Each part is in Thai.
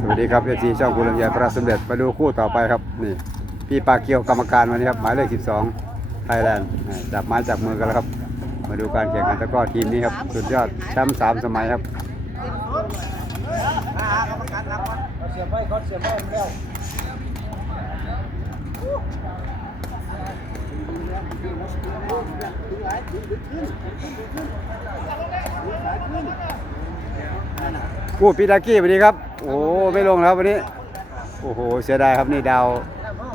สวัสดีครับเอซีช่องกุลังยาพระสมเด็จมาดูคู่ต่อไปครับนี่พี่ปาเกียวกรรมการวันนี้ครับหมายเลข 12 ไทยแลนด์จับไม้จับมือกันแล้วครับ มาดูการแข่งขันตะก้อทีมนี้ครับ สุดยอดแชมป์สามสมัยครับเสียบไว้เขาเสียบไว้แล้ว กู้ปีดากี้สวัสดีครับ โอ้ไม่ลงแล้ววันนี้ โอ้โห เสียดายครับนี่ดาว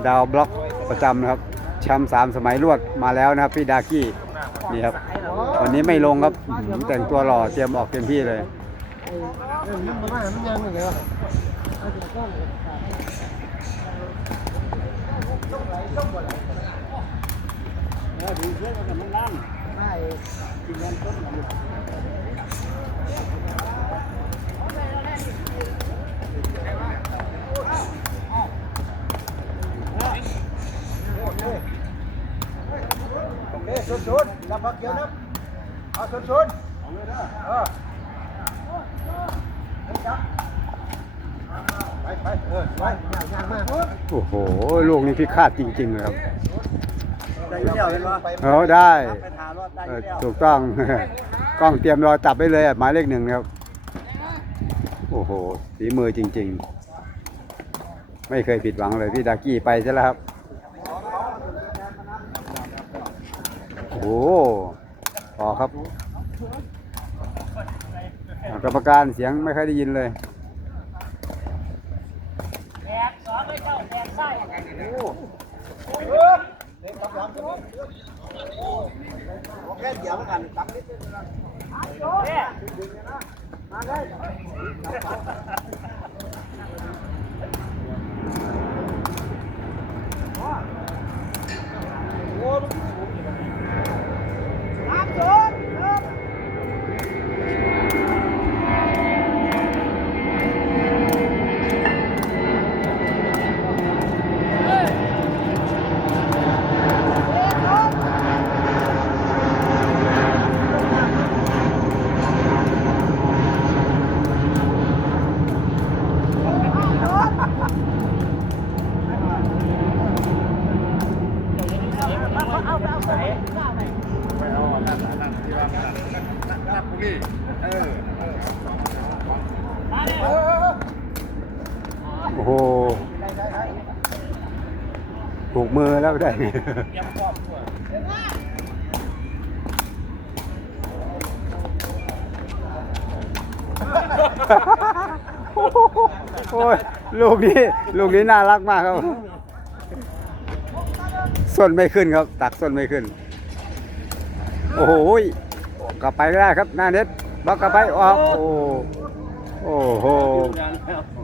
ดาวบล็อกประจำนะครับแชมป์สามสมัยรวดมาแล้วนะครับพี่ดากี้นี่ครับวันนี้ไม่ลงครับแต่งตัวหล่อเตรียมออกเต็มที่เลยเออมันมามันยัง ไงวะโอเคสุดสุดจับพักเกียวนะเอาสุดสุดเออไปไปเออไปยากมากโอ้โห ลูกนี้พิฆาตจริงๆเลยครับได้เดียวเห็นปะเออได้ไปหารถได้เออเดียวถูกต้อง กล้องเตรียมรอจับไปเลยอะหมายเลขหนึ่งนะครับ โอ้โหฝีมือจริง ๆ ไม่เคยผิดหวังเลยพี่ดากี้ไปซะแล้วครับ โอ้โหพอครับกรรมการเสียงไม่ค่อยได้ยินเลยโอเคเดี๋ยวกันตักนิดนึงนะมาได้ไปเอานั่นนั่นนั่นที่ว่านั่นนั่นนั่นนั่นปุรีเออเออ โอ้โห ถูกมือแล้วได้ไงโอ้ยลูกนี้ลูกนี้น่ารักมากครับส้นไม่ขึ้นครับ ตักส้นไม่ขึ้น โอ้โหกลับไปก็ได้ครับ หน้าเน็ตบล็อกกลับไปออกโอ้โอ้โห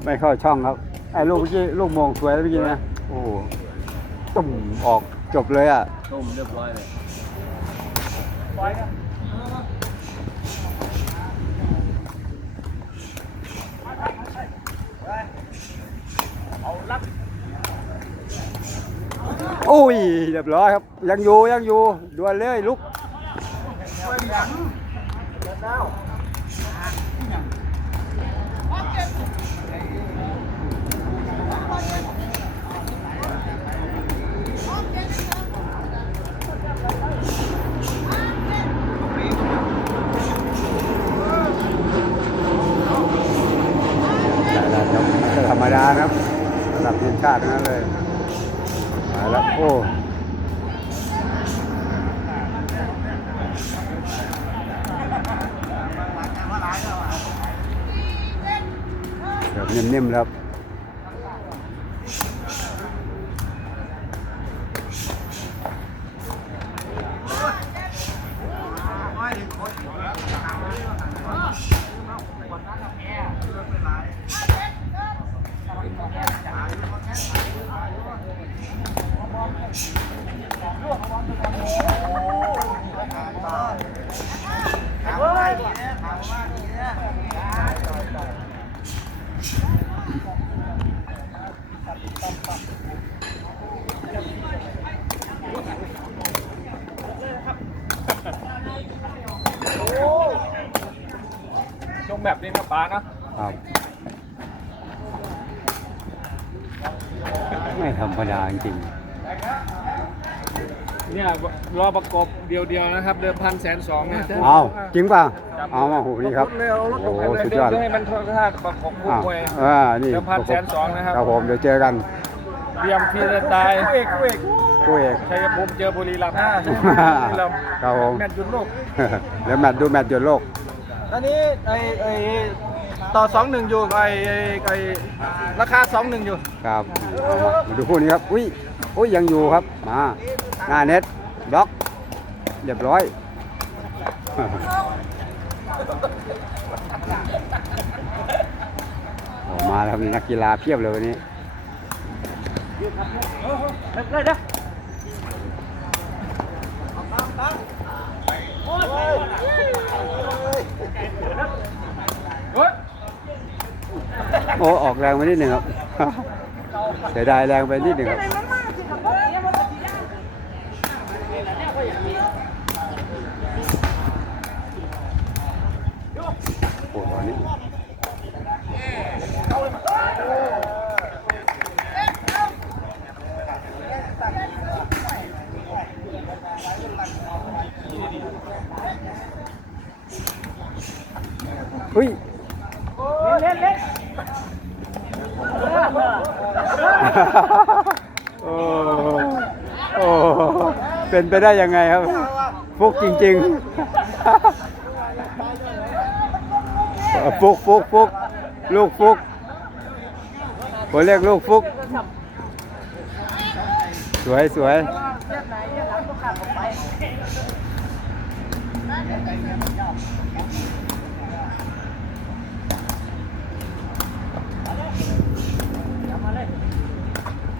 ไม่เข้าช่องครับไอ้ลูกเมื่อกี้ลูกโมงสวยเมื่อกี้นะโอ้ ตุ่มออกจบเลยอะต้มเรียบร้อยเลยโอ้ยเรียบร้อยครับ ยังอยู่ยังอยู่ดวนเลยลุกแต่ละครับไม่ธรรมดาครับระดับทีม ชาติทั้งนั้นเลยมาแล้วโอ้แบบนิ่มๆครับ แบบนี้นะป้านะครับไม่ธรรมดาจริงเนี่ยรอประกบเดียวๆนะครับ เดิมพันแสนสองเนี่ยๆเอาจริงเปล่าเอามาโหนี่ครับโอ้โหสุดยอดเพื่อให้มันท่าประกบคู่อ่ามวยอ่านี่เดิมพันแสนสองนะครับครับผมเดี๋ยวเจอกันเตรียมที่จะตายคู่เอกคู่เอกคู่เอกชัยภูมิเจอบุรีรัมย์บุรีรัมย์ครับผมแมตช์ยุดโลกเดี๋ยวแมตช์ดูแมตช์หยุดโลก อันนี้ไอไอต่อสองหนึ่งอยู่ไอไอ้ไอราคาสองหนึ่งอยู่ครับมาดูคู่นี้ครับ อุ้ยอุ้ยยังอยู่ครับ มา หน้าเน็ตบล็อก เรียบร้อยโอ้มาแล้วครับนักกีฬาเพียบเลยวันนี้ โอ้ ออกแรงไปนิดหนึ่งครับ เสียดายแรงไปนิดหนึ่งครับ โอ้ตอนนี้เฮ้ย โอ้โอ้เป็นไปได้ยังไงครับ ฟุกจริงๆ ฟุกฟุกฟุกลูกฟุกผมเรียกลูกฟุก สวยสวย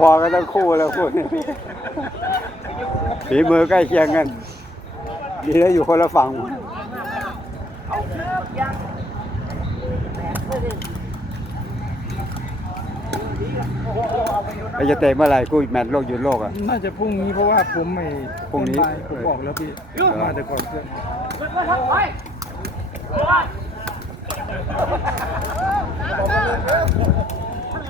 พอๆกันทั้งคู่แล้วคู่นี้ฝีมือใกล้เคียงกัน ดีแล้วอยู่คนละฝั่งเราจะเตะเมื่อไหร่คู่แมตช์โลกหยุดโลกอะ น่าจะพรุ่งนี้เพราะว่าผมไม่พรุ่งนี้ต้บ่ายผมบอกแล้วพี่ มาแต่ก่อนเพื่อน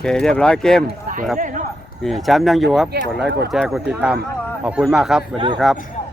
เค เรียบร้อยเกมครับนี่แชมป์ยังอยู่ครับ กดไลค์ กดแชร์ กดติดตาม ขอบคุณมากครับ สวัสดีครับ